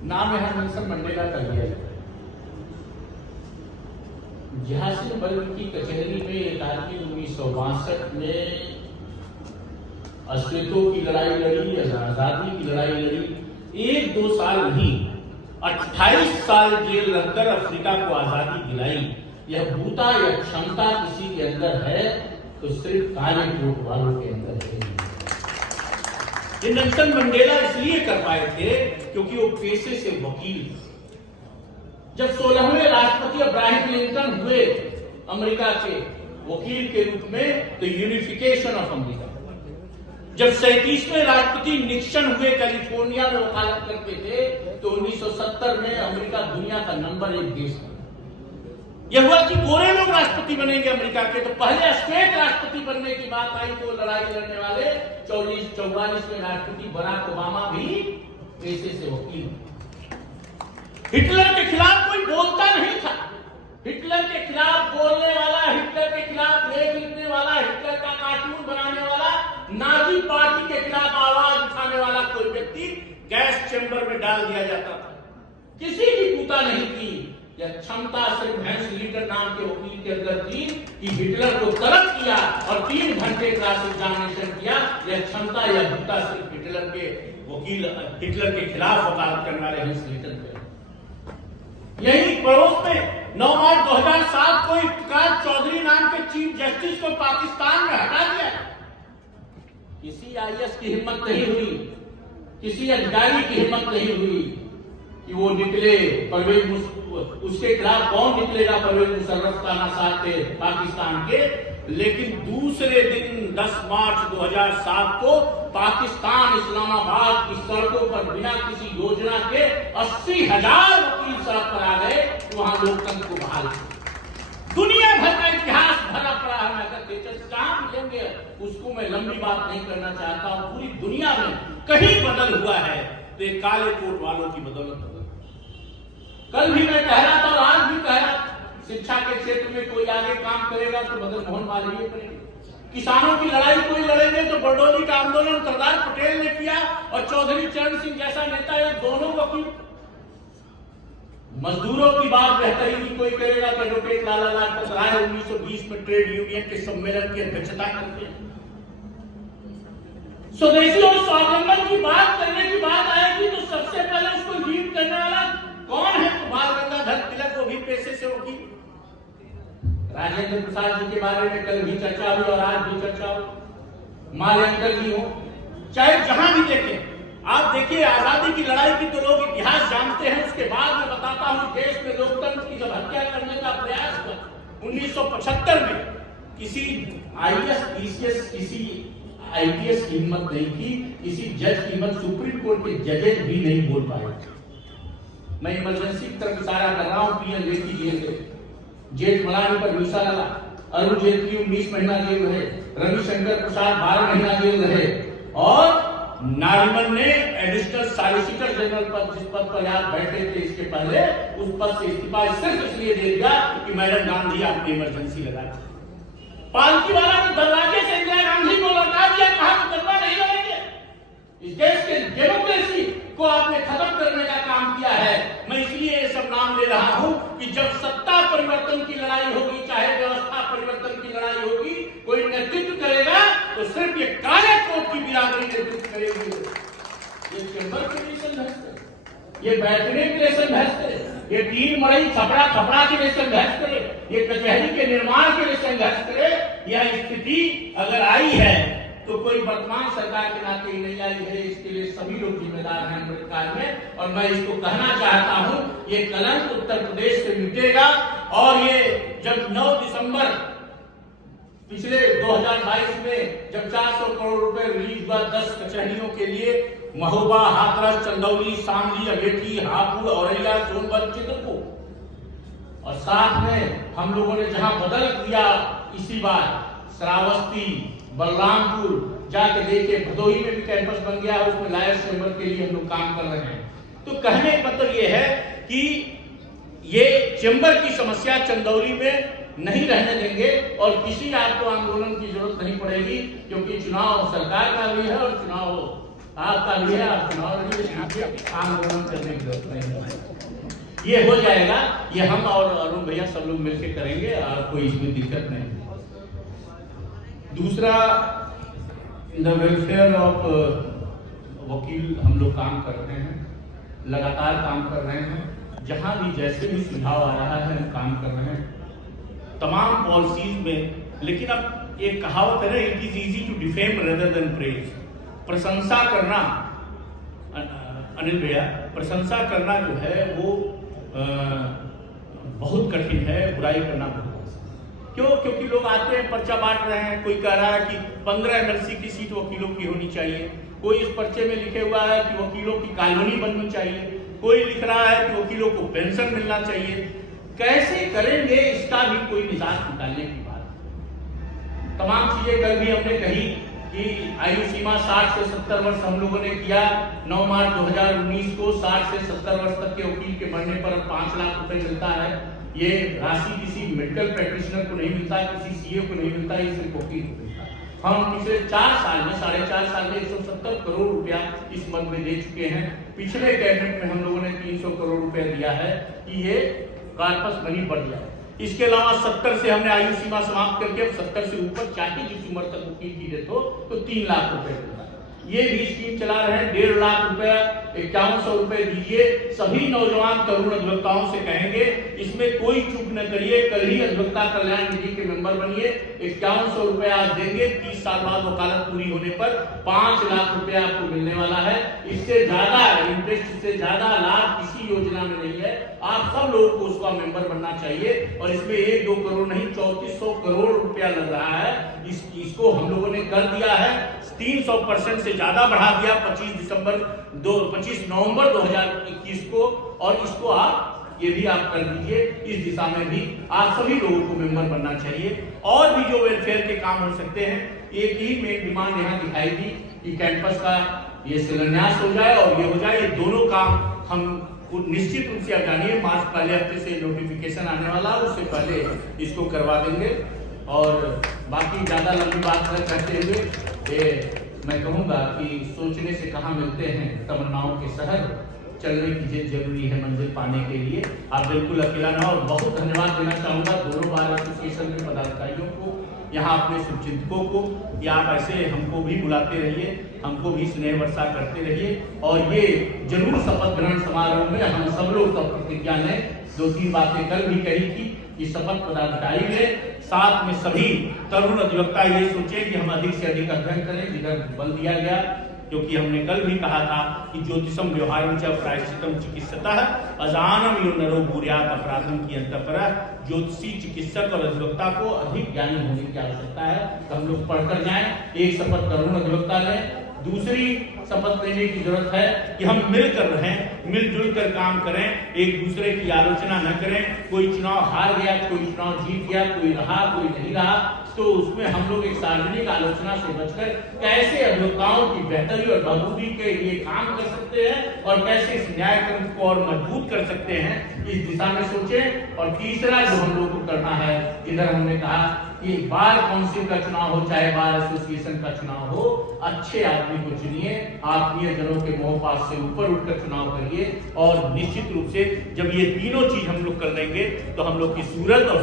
नाम यहाँ Nelson Mandela का लिया जाता है। झांसी बल्ब की कचहरी में एक आदमी 1962 में अस्वेतों की लड़ाई लड़ी, आजादी की लड़ाई लड़ी, 1-2 साल नहीं 28 साल जेल रहकर अफ्रीका को आजादी दिलाई। यह बूता या क्षमता किसी के अंदर है तो सिर्फ काले कोट वालों के अंदर है। ये नेल्सन मंडेला इसलिए कर पाए थे क्योंकि वो पेशे से वकील थे। जब 16वें राष्ट्रपति अब्राहम लिंकन हुए अमेरिका के वकील के रूप में, तो यूनिफिकेशन ऑफ अमेरिका। जब 37वें राष्ट्रपति निक्सन हुए, कैलिफोर्निया में वकालत करते थे, तो 1970 में अमेरिका दुनिया का नंबर 1 देश था। यह हुआ कि गोरे लोग राष्ट्रपति बनेंगे अमेरिका के, तो पहले स्टेट राष्ट्रपति बनने की बात आई तो लड़ाई लड़ने वाले 44 में राष्ट्रपति बराक ओबामा भी पेशे से वकील। हिटलर के खिलाफ कोई बोलता नहीं था। हिटलर के खिलाफ बोलने वाला, हिटलर के खिलाफ लेख लिखने वाला, हिटलर का कार्टून बनाने वाला, नाजी पार्टी के खिलाफ आवाज उठाने वाला कोई व्यक्ति गैस चेंबर में डाल दिया जाता था। किसी की पूता नहीं थी। यह क्षमता सिर्फ हैंस लीटर नाम के वकील के अंदर थी कि हिटलर को तलब किया और 3 घंटे क्लास एग्जामिनेशन किया। यह क्षमता, यह पूता सिर्फ हिटलर के वकील, हिटलर के खिलाफ वकालत करने वाले हैंस लीटर थे। यही पड़ोस में 9 मार्च 2007 को इफ्तिखार चौधरी नाम के चीफ जस्टिस को पाकिस्तान में हटा दिया। किसी आईएएस की हिम्मत नहीं हुई, किसी अधिकारी की हिम्मत नहीं हुई कि वो निकले। परवेज उसके खिलाफ कौन निकलेगा? परवेज मुशर्रफ का नशा थे पाकिस्तान के। लेकिन दूसरे दिन 10 मार्च 2007 को पाकिस्तान इस्लामाबाद की सड़कों पर बिना किसी योजना के 80,000 वकील सड़क पर आ गए, वहां लोकतंत्र को बहाल। दुनिया भर का इतिहास भरा पड़ा है। मैं जहां मिलेंगे उसको मैं लंबी बात नहीं करना चाहता हूं। पूरी दुनिया में कहीं बदल हुआ है तो ये काले कोट वालों की बदौलत। कल भी मैं कह रहा था और आज भी कह रहा था, शिक्षा के क्षेत्र में कोई आगे काम करेगा तो मदन मोहन मालवीय करेंगे। किसानों की लड़ाई कोई लड़ेंगे तो बरडोली का आंदोलन सरदार पटेल ने किया और चौधरी चरण सिंह जैसा नेता, ये दोनों वकील। मजदूरों की बात बेहतरीन की कोई करेगा तो एडवोकेट लाला लाजपत राय 1920 में ट्रेड यूनियन के सम्मेलन की अध्यक्षता करते हैं। स्वदेशी और स्वावलंबन की बात करने की बात आएगी तो सबसे पहले उसको लीड करने वाला कौन है? तो बाल गंगाधर तिलक, वो भी पेशे से वकील। राजेंद्र प्रसाद जी के बारे में कल भी चर्चा हुई और आज भी चर्चा हुई। माल्यानकर जी हो, चाहे जहां भी देखें, आप देखिए आजादी की लड़ाई की तो लोग इतिहास जानते हैं। उसके बाद मैं बताता हूं देश में लोकतंत्र की जब हत्या करने का प्रयास हुआ 1975 में, किसी आईएएस, पीसीएस, किसी आईपीएस की हिम्मत नहीं थी, किसी जज की हिम्मत, सुप्रीम कोर्ट के जजेस भी नहीं बोल पाए। मैं इमरजेंसी की तरफ इशारा कर रहा हूं। पीएम लेखी जेल गए, जेठमलानी पर वीसा लगा, अरुण जेटली 19 महीना जेल रहे, रविशंकर प्रसाद 12 महीना जेल रहे और नारिमन ने एडिशनल सॉलिसिटर जनरल पर, जिस पद पर आप बैठे थे इसके पहले, उस पद से इस्तीफा सिर्फ इसलिए दे दिया कि मैडम गांधी आपने इमरजेंसी लगाई। पालकी वाला ने दरवाजे से इंदिरा गांधी को लौटा दिया, कहा मुकदमा नहीं लड़ेंगे। इस देश के डेमोक्रेसी को आपने खत्म करने का काम किया है। मैं इसलिए ये सब नाम ले रहा हूं कि जब सत्ता परिवर्तन की लड़ाई होगी, चाहे व्यवस्था परिवर्तन की लड़ाई होगी, कोई नेतृत्व करेगा तो सिर्फ ये काले कोट की बिरादरी नेतृत्व करेगी। ये चेंबर के लिए संघर्ष करे, ये बैठने के लिए संघर्ष करे, ये 3 मरई छपड़ा के लिए संघर्ष करे, ये कचहरी के निर्माण के लिए संघर्ष करे। यह स्थिति अगर आई है तो कोई वर्तमान सरकार के नाते ही नहीं आई है। इसके लिए सभी लोग जिम्मेदार हैं अमृतकाल में। और मैं इसको कहना चाहता हूं, ये कलंक उत्तर प्रदेश से मिटेगा। और ये जब 9 दिसंबर पिछले 2022 में जब 400 करोड़ रुपए रिलीज हुआ 10 कचहरियों के लिए, महोबा, हाथरस, चंदौली, शामली, अमेठी, हापुड़, औरैया, सोनभद्र, चित्रकूट, और साथ में हम लोगों ने जहां बदल दिया इसी बार श्रावस्ती, बलरामपुर जाके देखिए, भदोही में भी कैंपस बन गया है, उसमें लायर्स चैम्बर के लिए हम लोग काम कर रहे हैं। तो कहने का मतलब ये है कि ये चैम्बर की समस्या चंदौली में नहीं रहने देंगे और किसी आपको आंदोलन की जरूरत नहीं पड़ेगी, क्योंकि चुनाव सरकार का भी है और चुनाव आपका भी है, आप चुनाव लड़िए, आंदोलन करने की जरूरत नहीं है। ये हो जाएगा, ये हम और अरुण भैया सब लोग मिलकर करेंगे और कोई इसमें दिक्कत नहीं। दूसरा, द वेलफेयर ऑफ वकील हम लोग काम कर रहे हैं, लगातार काम कर रहे हैं, जहां भी जैसे भी सुझाव आ रहा है हम काम कर रहे हैं तमाम पॉलिसीज में। लेकिन अब एक कहावत है ना, it is easy to defame rather than praise. प्रशंसा करना, अनिल भैया, प्रशंसा करना जो है वो बहुत कठिन है, बुराई करना बहुत आसान। क्यों? क्योंकि लोग आते हैं, पर्चा बांट रहे हैं, कोई कह रहा है कि 15 एमएलसी की सीट वकीलों की होनी चाहिए, कोई इस पर्चे में लिखे हुआ है कि वकीलों की कॉलोनी बननी चाहिए, कोई लिख रहा है कि वकीलों को पेंशन मिलना चाहिए। कैसे करेंगे इसका भी कोई निजात निकालने की बात। तमाम चीजें कल भी हमने कही कि आयु सीमा 60 से 70 वर्ष हम लोगों ने किया। 9 मार्च 2019 को 60 से 70 वर्ष तक के वकील के मरने पर 5 लाख रुपए मिलता है। ये राशि किसी मेडिकल प्रैक्टिशनर को नहीं मिलता, किसी सीए को नहीं मिलता, ये सिर्फ वकील को मिलता है। हम पिछले 4 साल में, 4.5 साल में 170 करोड़ रुपया इस मद में दे चुके हैं। पिछले कैबिनेट में हम लोगों ने 300 करोड़ रुपया दिया है कि ये कार्पस मनी बढ़ जाए। इसके अलावा 70 से हमने आयु सीमा समाप्त करके 70 से ऊपर चाहे जिस उम्र तक वकील की डेथ हो तो 3 लाख रुपए मिलता है। ये भी स्कीम चला रहे हैं। 1.5 लाख रुपया, 5100 रुपए दीजिए। सभी नौजवान तरुण अधिवक्ताओं से कहेंगे इसमें कोई चूक न करिए, कल ही अधिवक्ता कल्याण निधि के मेंबर बनिए। 5100 रुपए आज देंगे, 30 साल बाद वकालत पूरी होने पर 5 लाख रुपया आपको मिलने वाला है। इससे ज्यादा इंटरेस्ट, इससे ज्यादा लाभ किसी योजना में नहीं है। आप सब लोगों को उसका मेंबर बनना चाहिए और इसमें 1-2 करोड़ नहीं 3400 करोड़ रुपया लग रहा है। इसको हम लोगों ने कर दिया है, 300% से ज्यादा बढ़ा दिया 25 नवंबर 2021 को। और इसको आप ये भी आप कर दीजिए। इस दिशा में भी आप सभी लोगों को मेंबर बनना चाहिए। और भी जो वेलफेयर के काम हो सकते हैं, एक ही मेन डिमांड यहाँ दिखाई दी कि कैंपस का ये शिलान्यास हो जाए और ये हो जाए। ये दोनों काम हम निश्चित रूप से, आप जानिए मार्च पहले हफ्ते से नोटिफिकेशन आने वाला, उससे पहले इसको करवा देंगे। और बाकी ज्यादा लंबी बात न करते हुए मैं कहूँगा कि सोचने से कहाँ मिलते हैं तमन्नाओं के शहर, चलने की जरूरी है मंजिल पाने के लिए। आप बिल्कुल अकेला ना। और बहुत धन्यवाद देना चाहूँगा दोनों बार एसोसिएशन के पदाधिकारियों को, यहाँ अपने शुभचिंतकों को, या आप ऐसे हमको भी बुलाते रहिए, हमको भी स्नेह वर्षा करते रहिए। और ये जरूर शपथ ग्रहण समारोह में हम सब लोग का प्रतिज्ञा लें। 2-3 बातें कल भी कही थी कि शपथ पदाधिकारी ने, साथ में सभी तरुण अधिवक्ता ये सोचे कि हम अधिक से अधिक अध्ययन करें, जिधर बल दिया गया। क्योंकि हमने कल भी कहा था कि ज्योतिषम व्यवहारम च प्रायश्चितम चिकित्सतः अजानम यो नरो बुर्यात अपराधम की अंतःपरः। ज्योतिषी, चिकित्सक और अधिवक्ता को अधिक ज्ञानी होने की आवश्यकता है। तो हम लोग पढ़कर जाएं। एक शपथ तरुण अधिवक्ता लें। दूसरी शपथ लेने की जरूरत है कि हम मिलकर रहें, मिलजुल कर काम करें, एक दूसरे की आलोचना न करें। कोई चुनाव हार गया, कोई चुनाव जीत गया, कोई रहा, कोई नहीं रहा, तो उसमें हम लोग एक सार्वजनिक आलोचना से बचकर कैसे अधिवक्ताओं की बेहतरी और बहादुरी के लिए काम कर सकते हैं और कैसे इस न्यायतंत्र को और मजबूत कर सकते हैं, इस दिशा में सोचें। और तीसरा जो हम लोग को करना है, इधर हमने कहा कि बार काउंसिल का चुनाव हो चाहे बार एसोसिएशन का चुनाव हो, अच्छे आदमी को चुनिए, आत्मीय जनों के मोह पास से ऊपर उठकर चुनाव करिए। और निश्चित रूप से जब ये तीनों चीज हम लोग कर लेंगे तो हम लोग की सूरत और